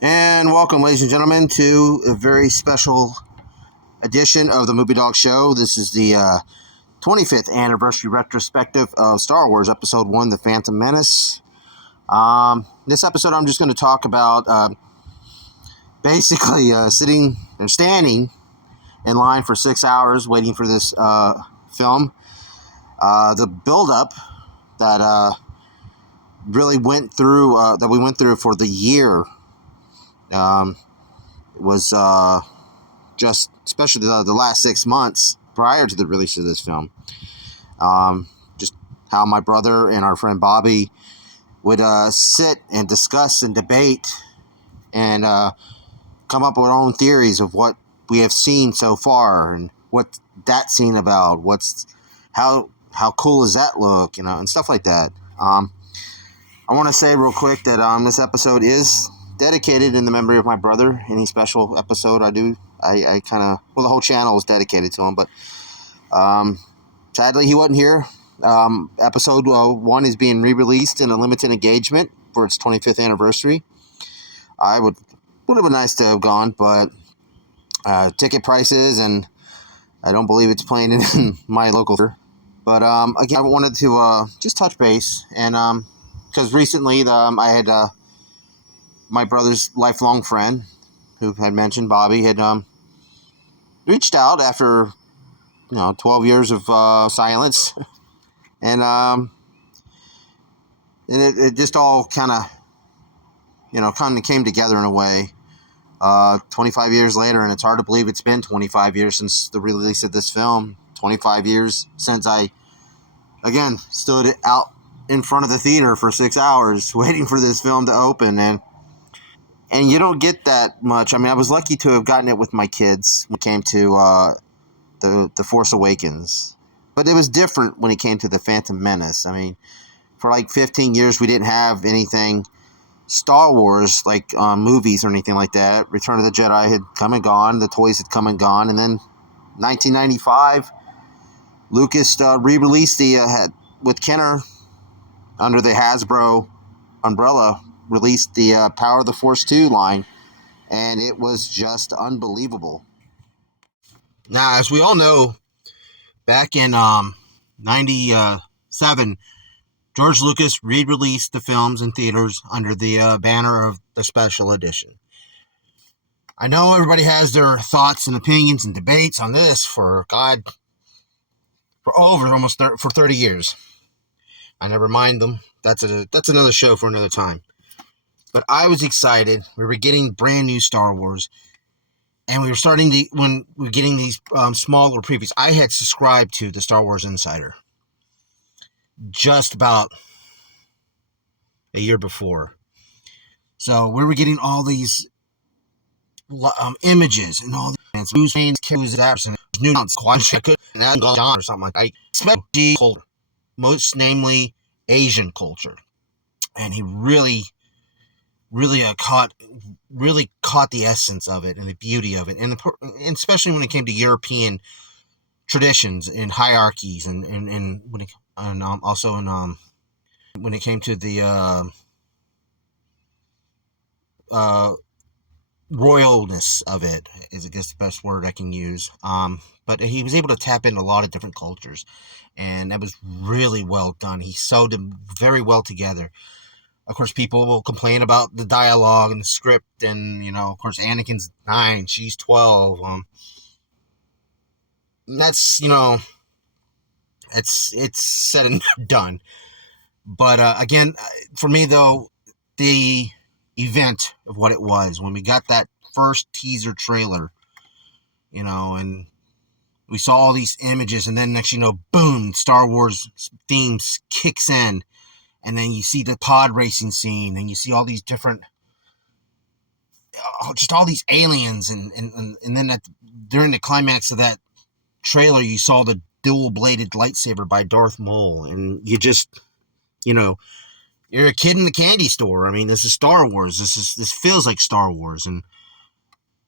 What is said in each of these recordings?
And welcome, ladies and gentlemen, to a very special edition of the Movie Dog Show. This is the 25th anniversary retrospective of Star Wars Episode 1, The Phantom Menace. This episode, I'm just going to talk about basically sitting and standing in line for 6 hours waiting for this film. The build-up that really went through, that we went through for the year. Was just, especially the last 6 months prior to the release of this film. Just how my brother and our friend Bobby would sit and discuss and debate and come up with our own theories of what we have seen so far and what that scene about, how cool does that look, and stuff like that. I want to say real quick that this episode is dedicated in the memory of my brother. Any special episode I do, I kind of, well, the whole channel is dedicated to him, but sadly he wasn't here. Episode 1 is being re-released in a limited engagement for its 25th anniversary. Would have been nice to have gone, but ticket prices, and I don't believe it's playing in my local theater. But again, I wanted to just touch base, and because recently I had my brother's lifelong friend, who had mentioned, Bobby, had reached out after 12 years of silence, and it just all kind of came together in a way. 25 years later, and it's hard to believe it's been 25 years since the release of this film. 25 years since I again stood out in front of the theater for 6 hours waiting for this film to open, and you don't get that much. I mean, I was lucky to have gotten it with my kids when it came to the Force Awakens, but it was different when it came to the Phantom Menace. I mean, for like 15 years we didn't have anything Star Wars, like movies or anything like that. Return of the Jedi had come and gone, the toys had come and gone, and then 1995, Lucas re-released with Kenner under the Hasbro umbrella, released the Power of the Force 2 line, and it was just unbelievable. Now, as we all know, back in 97, George Lucas re-released the films in theaters under the banner of the Special Edition. I know everybody has their thoughts and opinions and debates on this for almost 30 years. I never mind them. That's another show for another time. But I was excited. We were getting brand new Star Wars, and we were when we were getting these small little previews. I had subscribed to the Star Wars Insider just about a year before, so we were getting all these images and all these news characters and new I couldn't John or something like that. I expect culture, most namely Asian culture, and he really caught the essence of it and the beauty of it, and especially when it came to European traditions and hierarchies, and also when it came to the royalness of it, is I guess the best word I can use. But he was able to tap into a lot of different cultures, and that was really well done. He sewed them very well together. Of course, people will complain about the dialogue and the script, and of course, Anakin's 9, she's 12. That's it's said and done. But again, for me though, the event of what it was when we got that first teaser trailer, and we saw all these images, and then next boom, Star Wars themes kicks in. And then you see the pod racing scene, and you see all these different, just all these aliens, and then during the climax of that trailer, you saw the dual-bladed lightsaber by Darth Maul, and you just, you're a kid in the candy store. I mean, this is Star Wars. This feels like Star Wars, and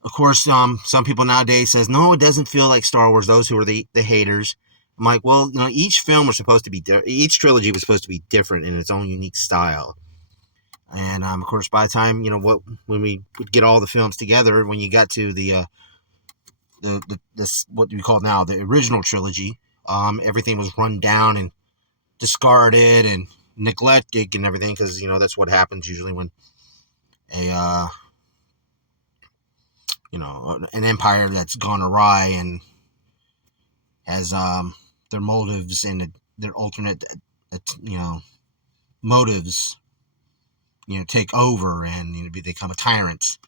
of course, some people nowadays says no, it doesn't feel like Star Wars. Those who are the haters. I'm like, well, each film was supposed to be each trilogy was supposed to be different in its own unique style. And of course, by the time when we would get all the films together, when you got to this what we call now the original trilogy, everything was run down and discarded and neglected and everything, because that's what happens usually when a an empire that's gone awry and has their motives and their alternate motives take over, and become a tyrant.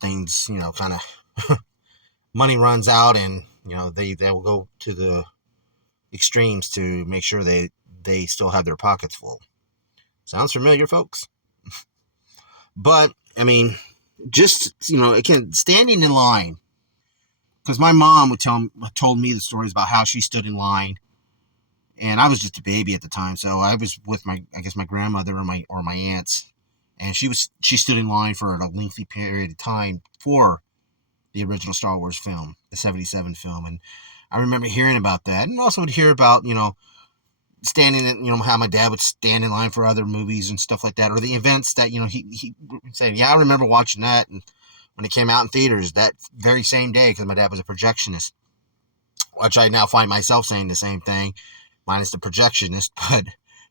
Things kind of money runs out, and they will go to the extremes to make sure they still have their pockets full. Sounds familiar, folks? But I mean, just again, standing in line, because my mom told me the stories about how she stood in line, and I was just a baby at the time, so I was with my grandmother or my aunts, and she stood in line for a lengthy period of time for the original Star Wars film, the 77 film. And I remember hearing about that, and also would hear about standing in, how my dad would stand in line for other movies and stuff like that, or the events that he said, yeah, I remember watching that, and when it came out in theaters that very same day, because my dad was a projectionist, which I now find myself saying the same thing, minus the projectionist, but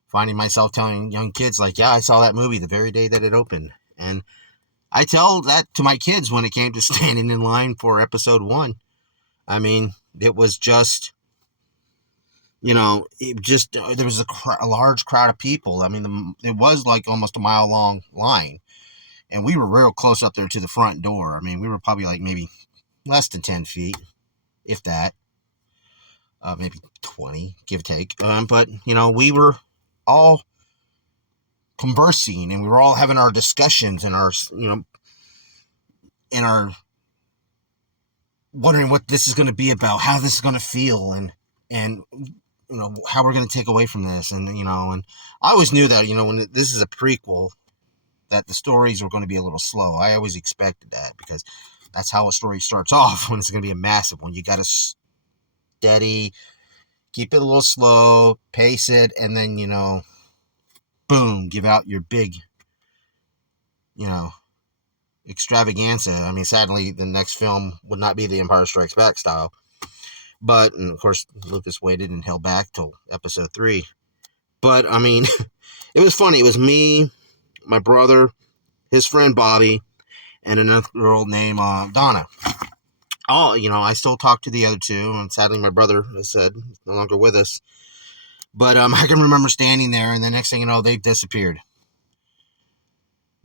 finding myself telling young kids like, yeah, I saw that movie the very day that it opened. And I tell that to my kids when it came to standing in line for episode 1. I mean, it was just, there was a large crowd of people. I mean, it was like almost a mile long line, and we were real close up there to the front door. I mean, we were probably like maybe less than 10 feet, if that, maybe 20, give or take. But, we were all conversing, and we were all having our discussions and our, and our wondering what this is going to be about, how this is going to feel, and how we're going to take away from this. And and I always knew that when this is a prequel, that the stories were going to be a little slow. I always expected that, because that's how a story starts off, when it's going to be a massive one. You got to steady, keep it a little slow, pace it, and then boom, give out your big extravaganza. I mean, sadly, the next film would not be the Empire Strikes Back style. But, and of course, Lucas waited and held back till episode 3. But, I mean, it was funny. It was me, my brother, his friend Bobby, and another girl named Donna. I still talk to the other two, and sadly, my brother, as I said, is no longer with us. But I can remember standing there, and the next thing you know, they disappeared.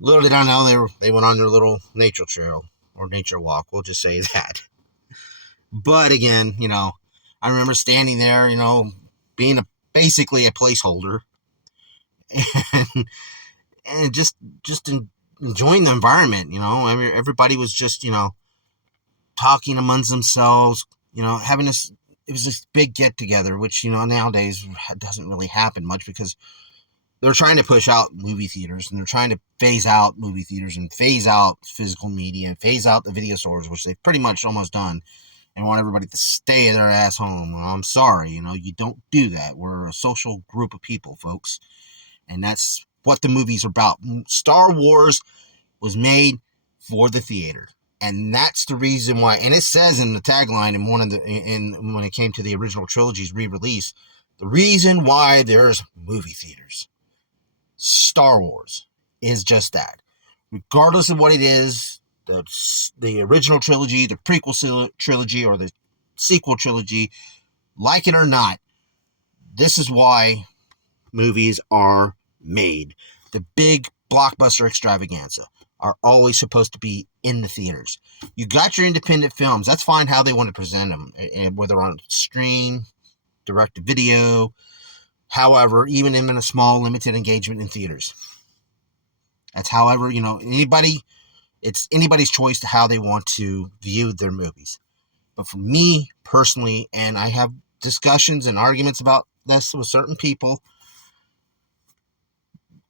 Little did I know they went on their little nature trail, or nature walk. We'll just say that. But again, I remember standing there, being basically a placeholder, and just enjoying the environment. I mean, everybody was just talking amongst themselves, having this. It was this big get together, which nowadays doesn't really happen much, because they're trying to push out movie theaters, and they're trying to phase out movie theaters and phase out physical media and phase out the video stores, which they've pretty much almost done, and want everybody to stay their ass home. Well, I'm sorry, you don't do that. We're a social group of people, folks, and that's what the movies are about. Star Wars was made for the theater, and that's the reason why. And it says in the tagline when it came to the original trilogy's re-release, the reason why there's movie theaters, Star Wars, is just that. Regardless of what it is, the original trilogy, the prequel trilogy, or the sequel trilogy, like it or not, this is why movies are made. The big blockbuster extravaganza are always supposed to be in the theaters. You got your independent films. That's fine how they want to present them, whether on stream, direct to video, however, even in a small limited engagement in theaters. That's however, it's anybody's choice to how they want to view their movies. But for me personally, and I have discussions and arguments about this with certain people,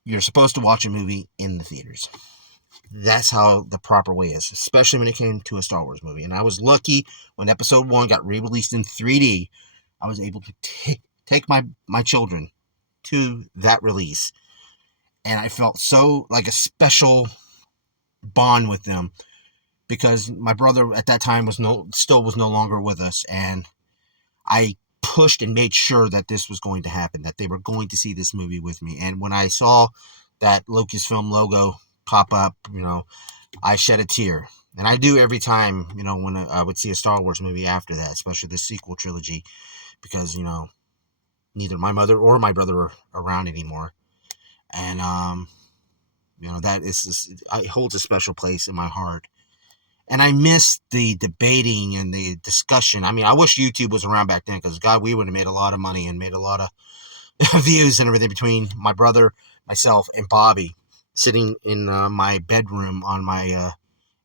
you're supposed to watch a movie in the theaters. That's how the proper way is, especially when it came to a Star Wars movie. And I was lucky when episode 1 got re-released in 3D. I was able to take my children to that release. and I felt so like a special bond with them because my brother at that time was no longer with us, and I pushed and made sure that this was going to happen, that they were going to see this movie with me. And when I saw that Lucasfilm logo pop up, I shed a tear. And I do every time, when I would see a Star Wars movie after that, especially the sequel trilogy, because, neither my mother or my brother are around anymore. And, that it holds a special place in my heart. And I miss the debating and the discussion. I mean, I wish YouTube was around back then because, God, we would have made a lot of money and made a lot of views and everything between my brother, myself, and Bobby sitting in my bedroom on my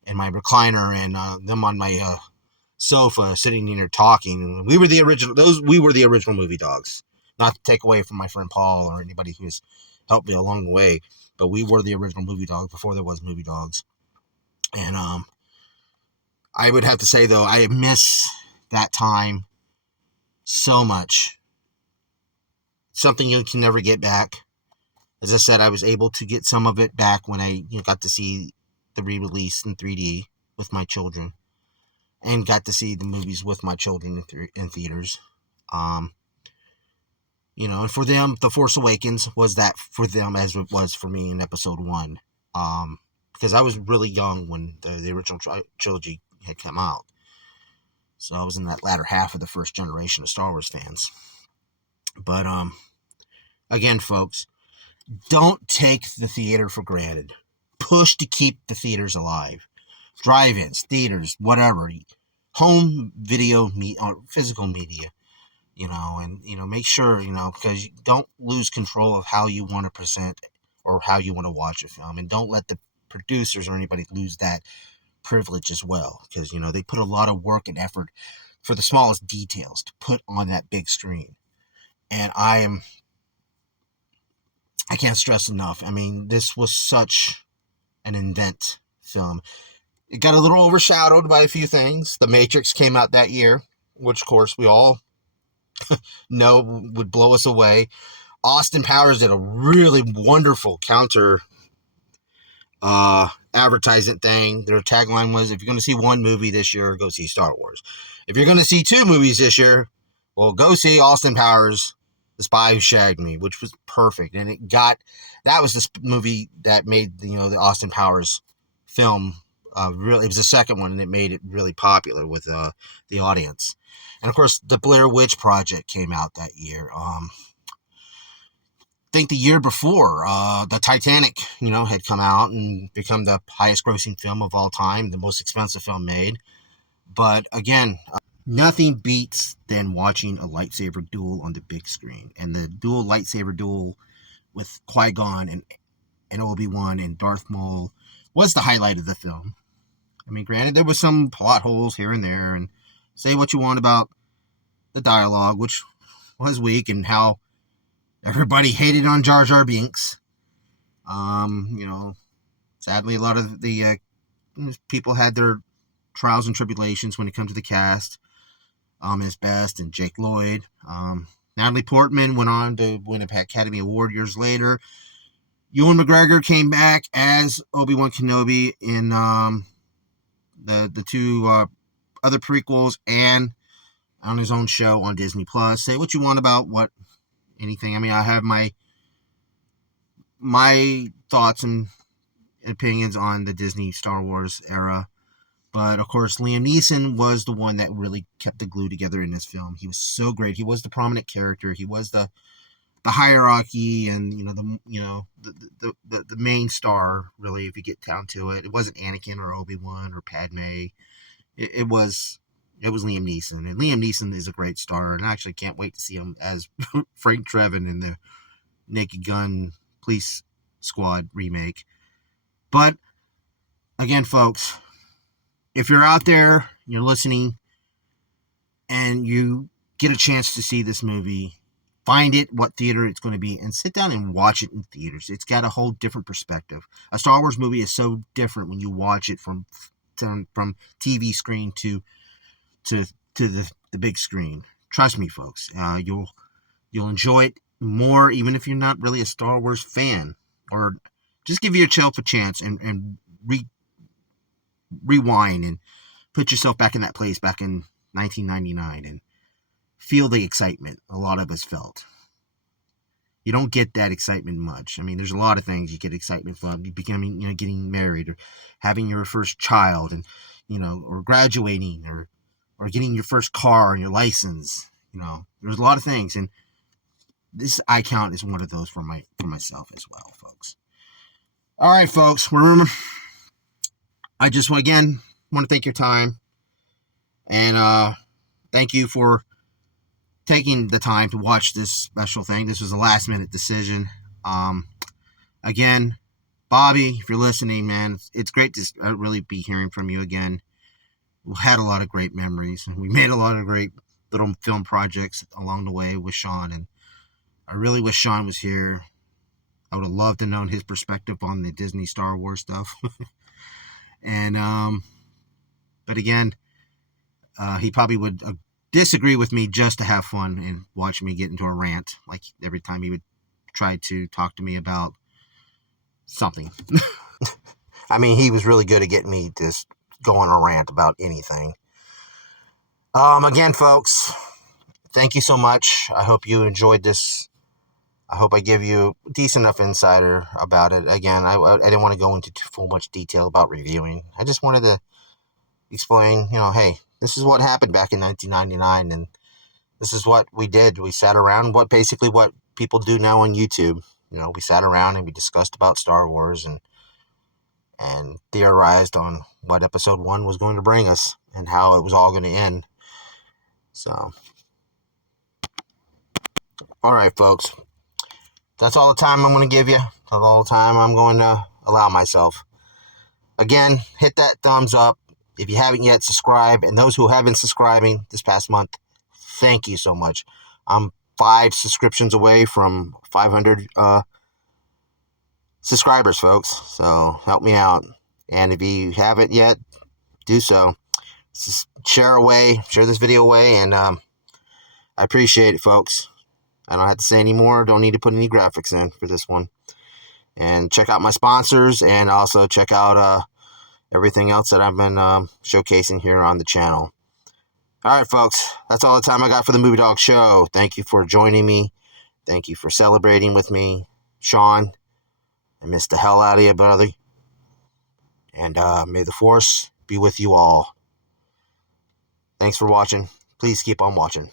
in my recliner and them on my sofa sitting in there talking. We were the original. We were the original movie dogs. Not to take away from my friend Paul or anybody who has helped me along the way, but we were the original movie dogs before there was movie dogs. And I would have to say, though, I miss that time so much. Something you can never get back. As I said, I was able to get some of it back when I got to see the re-release in 3D with my children and got to see the movies with my children in theaters. And for them, The Force Awakens was that for them as it was for me in Episode 1. Because I was really young when the original trilogy had come out. So I was in that latter half of the first generation of Star Wars fans. But again, folks, don't take the theater for granted. Push to keep the theaters alive. Drive-ins, theaters, whatever. Home video, physical media. And make sure, because you don't lose control of how you want to present or how you want to watch a film. And don't let the producers or anybody lose that privilege as well, because they put a lot of work and effort for the smallest details to put on that big screen. And I can't stress enough. I mean, this was such an invent film. It got a little overshadowed by a few things. The Matrix came out that year, which of course we all know would blow us away. Austin Powers did a really wonderful counter advertising thing. Their tagline was, if you're going to see one movie this year, go see Star Wars. If you're going to see two movies this year, well, go see Austin Powers, The Spy Who Shagged Me, which was perfect. And that was the movie that made the Austin Powers film really, it was the second one, and it made it really popular with the audience. And of course, the Blair Witch Project came out that year. I think the year before, the Titanic, had come out and become the highest grossing film of all time, the most expensive film made. But again, nothing beats than watching a lightsaber duel on the big screen. And the lightsaber duel with Qui-Gon and Obi-Wan and Darth Maul was the highlight of the film. I mean, granted, there was some plot holes here and there, and say what you want about the dialogue, which was weak, and how everybody hated on Jar Jar Binks. Sadly, a lot of the people had their trials and tribulations when it comes to the cast. As Best and Jake Lloyd. Natalie Portman went on to win an Academy Award years later. Ewan McGregor came back as Obi-Wan Kenobi in the two other prequels and on his own show on Disney Plus. Say what you want about anything. I mean, I have my thoughts and opinions on the Disney Star Wars era. But, of course, Liam Neeson was the one that really kept the glue together in this film. He was so great. He was the prominent character. He was the hierarchy and, the main star, really, if you get down to it. It wasn't Anakin or Obi-Wan or Padme. It was Liam Neeson. And Liam Neeson is a great star. And I actually can't wait to see him as Frank Drebin in the Naked Gun Police Squad remake. But, again, folks, if you're out there, you're listening, and you get a chance to see this movie, find it, what theater it's going to be, and sit down and watch it in theaters. It's got a whole different perspective. A Star Wars movie is so different when you watch it from TV screen to the big screen. Trust me, folks. You'll enjoy it more, even if you're not really a Star Wars fan. or just give yourself a chance and rewind and put yourself back in that place back in 1999 and feel the excitement a lot of us felt. You don't get that excitement much. I mean, there's a lot of things you get excitement from. You becoming, getting married or having your first child, and or graduating, or getting your first car and your license. There's a lot of things, and this I count as one of those for myself as well, folks. All right, folks. Remember, I just again want to thank your time, and thank you for taking the time to watch this special thing. This was a last minute decision. Again, Bobby, if you're listening, man, it's great to really be hearing from you again. We had a lot of great memories, and we made a lot of great little film projects along the way with Shaun, and I really wish Shaun was here. I would have loved to know his perspective on the Disney Star Wars stuff. And but again, he probably would disagree with me just to have fun and watch me get into a rant, like every time he would try to talk to me about something. I mean, he was really good at getting me to go on a rant about anything. Again, folks, thank you so much. I hope you enjoyed this. I hope I give you a decent enough insider about it. Again, I didn't want to go into too much detail about reviewing. I just wanted to explain, hey, this is what happened back in 1999, and this is what we did. We sat around, what people do now on YouTube. We sat around and we discussed about Star Wars and theorized on what Episode 1 was going to bring us and how it was all going to end. So, all right, folks. That's all the time I'm going to give you. That's all the time I'm going to allow myself. Again, hit that thumbs up. If you haven't yet, subscribe. And those who have been subscribing this past month, thank you so much. I'm 5 subscriptions away from 500 subscribers, folks. So help me out. And if you haven't yet, do so. Just share this video away, and I appreciate it, folks. I don't have to say any more. Don't need to put any graphics in for this one. And check out my sponsors, and also check out everything else that I've been showcasing here on the channel. All right, folks. That's all the time I got for the Movie Dawg Show. Thank you for joining me. Thank you for celebrating with me. Shaun, I missed the hell out of you, brother. And may the Force be with you all. Thanks for watching. Please keep on watching.